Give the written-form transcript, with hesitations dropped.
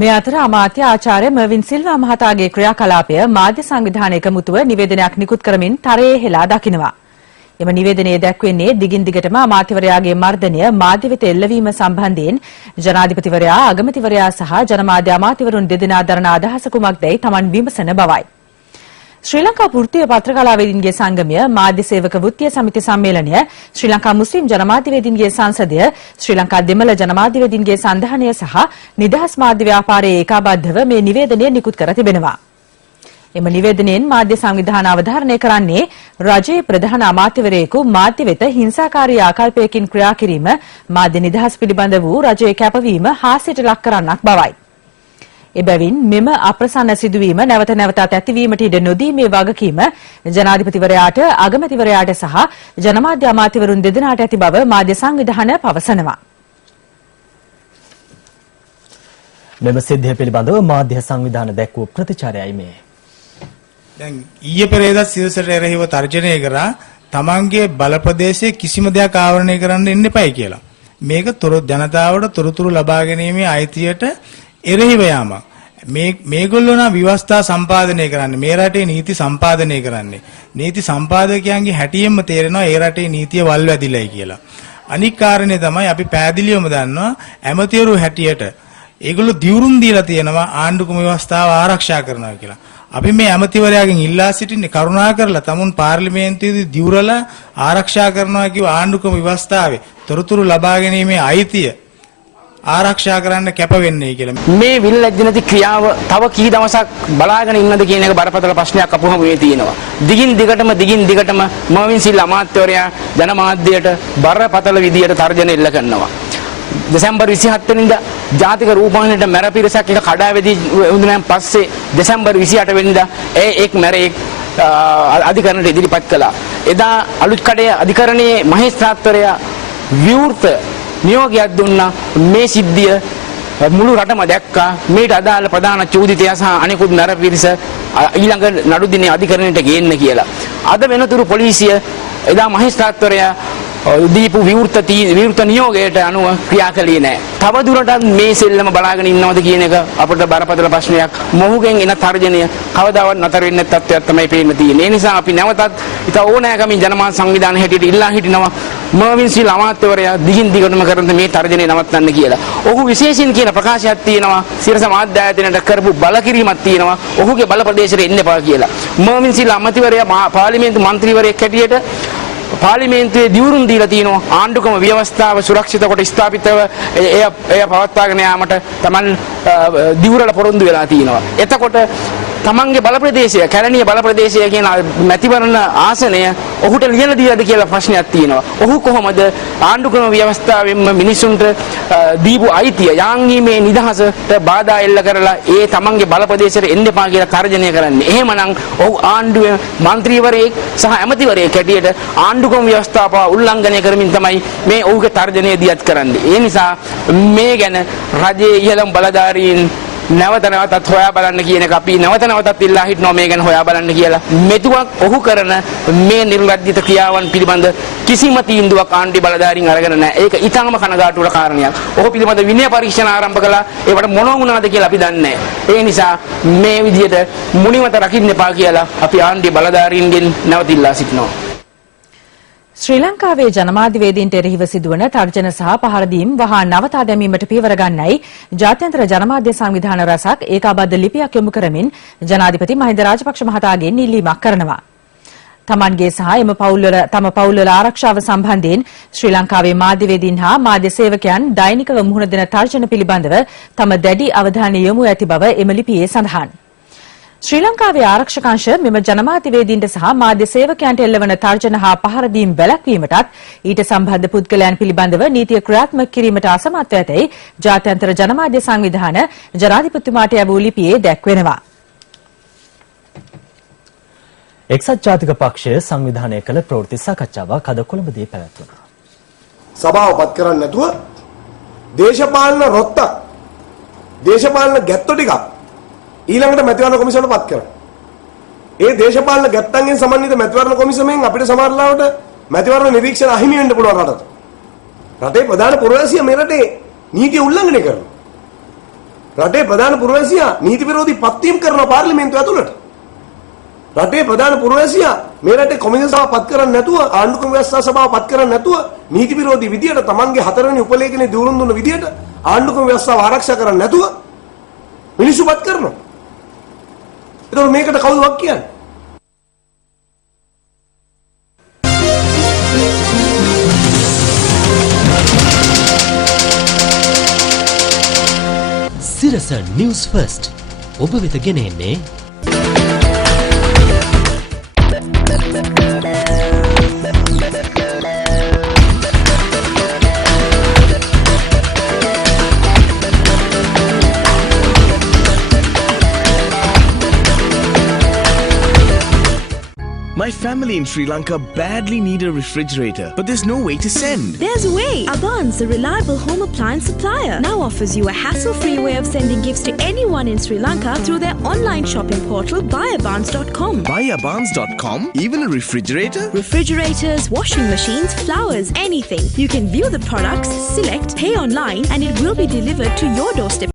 මේ අතර අමාත්‍ය ආචාර්ය මර්වින් සිල්වා මහතාගේ ක්‍රියාකලාපය මාධ්‍ය සංවිධානයක මුතුව නිවේදනයක් නිකුත් කරමින් තරයේ හෙලා දකිනවා. එම නිවේදනයේ දැක්වෙන්නේ දිගින් දිගටම අමාත්‍යවරයාගේ මර්ධනය මාධ්‍ය වෙත එල්ලවීම සම්බන්ධයෙන් ජනාධිපතිවරයා අගමැතිවරයා සහ ජනමාධ්‍ය අමාත්‍යවරුන් දෙදෙනා දරන අදහස කුමක්දයි Taman විමසන බවයි. ශ්‍රී ලංකා වෘත්තීය පත්‍රකලාවේදීන්ගේ සංගමය, මාධ්‍ය සේවක වෘත්තීය සමිති සම්මේලනය, ශ්‍රී ලංකා මුස්ලිම් ජනමාධ්‍යවේදීන්ගේ සංසදය, ශ්‍රී ලංකා දෙමළ ජනමාධ්‍යවේදීන්ගේ සංධානය සහ නිදහස් මාධ්‍ය ව්‍යාපාරයේ ඒකාබද්ධව මේ නිවේදනය නිකුත් කර තිබෙනවා. එම නිවේදනයෙන් මාධ්‍ය සංවිධාන අවධාරණය කරන්නේ රජයේ ප්‍රධාන අමාත්‍යවරයෙකු මාධ්‍ය වෙත හිංසාකාරී ආකල්පයකින් ක්‍රියා කිරීම මාධ්‍ය නිදහස් පිළිබඳ වූ රජයේ කැපවීම හාස්‍යයට ලක් කරන්නක් බවයි. එබැවින් මෙම අප්‍රසන්න සිදුවීම නැවත නැවතත් ඇතිවීමට ඉඩ නොදීමේ වගකීම ජනාධිපතිවරයාට, අගමැතිවරයාට සහ ජනමාධ්‍ය අමාත්‍යවරුන් දෙදෙනාට ඇති බව මාධ්‍ය සංවිධාන පවසනවා. මෙම සිද්ධිය පිළිබඳව මාධ්‍ය සංවිධාන දැක්වූ ප්‍රතිචාරයයි මේ. දැන් ඊයේ පෙරේදා සිරසට එරෙහිව තර්ජනය කරා තමන්ගේ බල ප්‍රදේශයේ කිසිම දෙයක් ආවරණය කරන්න එන්න එපයි කියලා. මේක ජනතාවට තොරතුරු ලබා ගැනීමේ අයිතියට එරෙහිව යාමක්. මේගොල්ලෝ නම් ව්‍යවස්ථා සම්පාදනය කරන්නේ, මේ රටේ නීති සම්පාදනය කරන්නේ. නීති සම්පාදකයන්ගේ හැටියෙන්ම තේරෙනවා ඒ රටේ නීතිය වල් වැදිලයි කියලා. අනික් කාරණේ තමයි අපි පැහැදිලිවම දන්නවා ඇමතිවරු හැටියට ඒගොල්ලෝ දිවුරුම් දීලා තියෙනවා ආණ්ඩුක්‍රම ව්‍යවස්ථාව ආරක්ෂා කරනවා කියලා. අපි මේ ඇමතිවරයාගෙන් ඉල්ලා සිටින්නේ කරුණාකරලා තමුන් පාර්ලිමේන්තුවේදී දිවුරලා ආරක්ෂා කරනවා කියව ආණ්ඩුක්‍රම ව්‍යවස්ථාවේ තොරතුරු ලබා ගැනීමේ අයිතිය ආරක්ෂා කරන්න කැප වෙන්නේ කියලා. මේ විල්ලැජ්ජ නැති ක්‍රියාව තව කී දවසක් බලාගෙන ඉන්නද කියන එක බරපතල ප්‍රශ්නයක් අපුහම මේ තියෙනවා. දිගින් දිගටම මර්වින් සිල්වා අමාත්‍යවරයා ජනමාධ්‍යයට බරපතල විදියට තර්ජන එල්ල කරනවා. දෙසැම්බර් 27 වෙනිදා ජාතික රූපවාහිනියට මැර පිරිසක් එක කඩාවැදී වුණාන් පස්සේ දෙසැම්බර් 28 වෙනිදා එක් මැරෙක් අධිකරණයට ඉදිරිපත් කළා. එදා අලුත්කඩේ අධිකරණයේ මහේස්ත්‍රාත්වරයා විවෘත නියෝගයක් දුන්නා. මේ සිද්ධිය මුළු රටම දැක්කා. මේට අදාළ ප්‍රධාන චෝදිතයා සහ අනෙකුත් මැර පිරිස ඊළඟ නඩු දිනේ අධිකරණයට ගේන්න කියලා. අද වෙනතුරු පොලිසිය එදා මහේස්ත්‍රාත්වරයා දීපු විවෘත නියෝගයට අනුව ක්‍රියා කළේ නැහැ. තව දුරටත් මේ සෙල්ලම බලාගෙන ඉන්නවද කියන එක අපිට බරපතල ප්‍රශ්නයක්. මොහුගෙන් එන තර්ජනය කවදාවත් නතර වෙන්නේ නැත් තත්ත්වයක් තමයි පේන්න තියෙන්නේ. ඒ නිසා අපි නැවතත් ඊට ඕනෑකමින් ජනමාධ්‍ය සංවිධාන හැටියට ඉල්ලා හිටිනවා මර්වින් සිල්වා අමාත්‍යවරයා දිගින් දිගටම කරන මේ තර්ජනය නවත්තන්න කියලා. ඔහු විශේෂයෙන් කියන ප්‍රකාශයක් තියෙනවා සිරස මාධ්‍ය ආයතනයට කරපු බලකිරීමක් තියෙනවා. ඔහුගේ බල ප්‍රදේශයට එන්න එපා කියලා. මර්වින් සිල්වා අමාත්‍යවරයා පාර්ලිමේන්තු මන්ත්‍රීවරයෙක් හැටියට පාර්ලිමේන්තුවේ දිවුරුම් දීලා තියෙනවා ආණ්ඩුක්‍රම ව්‍යවස්ථාව සුරක්ෂිත කොට ස්ථාපිතව එය පවත්වාගෙන යාමට තමන් දිවුරලා පොරොන්දු වෙලා තියෙනවා. එතකොට තමන්ගේ බල ප්‍රදේශය, කැලණිය බල ප්‍රදේශය කියන මැතිවරණ ආසනය ඔහුට ලියලා දීලාද කියලා ප්‍රශ්නයක් තියෙනවා. ඔහු කොහොමද ආණ්ඩුක්‍රම ව්‍යවස්ථාවෙන්ම මිනිසුන්ට දීපු අයිතිය යාන්ගීමේ නිදහසට බාධා එල්ල කරලා ඒ තමන්ගේ බල ප්‍රදේශයට එන්න එපා කියලා තර්ජනය කරන්නේ. එහෙමනම් ඔහු ආණ්ඩුවේ മന്ത്രിවරයෙක් සහ ඇමතිවරයෙක් හැටියට ආණ්ඩුක්‍රම ව්‍යවස්ථාව උල්ලංඝනය කරමින් තමයි මේ ඔහුගේ තර්ජනය දියත් කරන්නේ. ඒ නිසා මේ ගැන රජයේ ඉහළම බලධාරීන් නැවත නැවතත් හොයා බලන්න කියන එක අපි නැවත නැවතත් ඉල්ලා හිටනවා මේ ගැන හොයා බලන්න කියලා. මෙතුවක් ඔහු කරන මේ නිර්ලජ්ජිත ක්‍රියාවන් පිළිබඳ කිසිම තීන්දුවක් ආණ්ඩු බලධාරීන් අරගෙන නැහැ. ඒක ඊටාම කනගාටුවට කාරණයක්. ඔහු පිළිබඳ විනය පරීක්ෂණ ආරම්භ කළා. ඒවට මොනවා වුණාද කියලා අපි දන්නේ නැහැ. ඒ නිසා මේ විදිහට මුනිමත රකින්න එපා කියලා අපි ආණ්ඩු බලධාරීන්ගෙන් නැවත ඉල්ලා සිටිනවා. ශ්‍රී ලංකාවේ ජනමාධ්‍යවේදීන්ට එරෙහිව සිදුවන තර්ජන සහ පහරදීම් වහා නවතා දැමීමට පියවර ගන්නයි ජාත්‍යන්තර ජනමාධ්‍ය සංවිධාන රැසක් ඒකාබද්ධ ලිපියක් යොමු කරමින් ජනාධිපති මහින්ද රාජපක්ෂ මහතාගෙන් ඉල්ලීමක් කරනවා. තමන්ගේ සහ තම පවුල්වල ආරක්ෂාව සම්බන්ධයෙන් ශ්‍රී ලංකාවේ මාධ්‍යවේදීන් හා මාධ්‍ය සේවකයන් දෛනිකව මුහුණ දෙන තර්ජන පිළිබඳව තම දැඩි අවධානය යොමු ඇති බව එම ලිපියේ සඳහන්. ශ්‍රී ලංකාවේ ආරක්ෂකංශ මෙම ජනමාධ්‍යවේදීන්ට සහ මාධ්‍ය සේවකයන්ට එල්ලවන තර්ජන හා පහරදීම් වැළැක්වීමටත් ඊට සම්බන්ධ පුද්ගලයන් පිළිබඳව නීතිය ක්‍රියාත්මක කිරීමට අසමත්ව ඇතැයි ජාත්‍යන්තර ජනමාධ්‍ය සංවිධාන ජනාධිපතිතුමාට යවූ ලිපියේ දැක්වෙනවා. එක්සත් ජාතික පක්ෂය සංවිධානය කළ ප්‍රවෘත්ති සාකච්ඡාවක් අද කොළඹදී පැවැත්වුණා. සභාව පත් කරන්නේ නැතුව දේශපාලන රොත්තක්, දේශපාලන ගැත්තෝ ටිකක් ඊළඟට මැතිවරණ කොමිසමට පත් කරනවා. ඒ දේශපාලන ගැත්තන්ගෙන් සමන්විත මැතිවරණ කොමිසමෙන් අපිට සමහරවිට මැතිවරණ නිරීක්ෂණ අහිමි වෙන්න පුළුවන් රටට. රටේ ප්‍රධාන පුරවැසියා මේ රටේ නීතිය උල්ලංඝනය කරනවා. රටේ ප්‍රධාන පුරවැසියා නීති විරෝධී පත්වීම් කරන පාර්ලිමේන්තුව ඇතුළට. රටේ ප්‍රධාන පුරවැසියා මේ රටේ කොමිසම සභාව පත් කරන්නේ නැතුව ආණ්ඩුක්‍රම ව්‍යවස්ථා සභාව පත් කරන්නේ නැතුව නීති විරෝධී විදියට තමන්ගේ හතරවෙනි උපලේඛනයේ දියුණුම් දුන්න විදියට ආණ්ඩුක්‍රම ව්‍යවස්ථාව ආරක්ෂා කරන්නේ නැතුව මිනිස්සු පත් කරනවා. ඒතකොට මේකට කවුද වක් කියන්නේ? සිරස නිවුස් ෆස්ට් ඔබ වෙත ගෙන එන්නේ My family in Sri Lanka badly need a refrigerator, but there's no way to send. There's a way! Avans, a reliable home appliance supplier, now offers you a hassle-free way of sending gifts to anyone in Sri Lanka through their online shopping portal buyavans.com. Buyavans.com? Even a refrigerator? Refrigerators, washing machines, flowers, anything. You can view the products, select, pay online, and it will be delivered to your doorstep.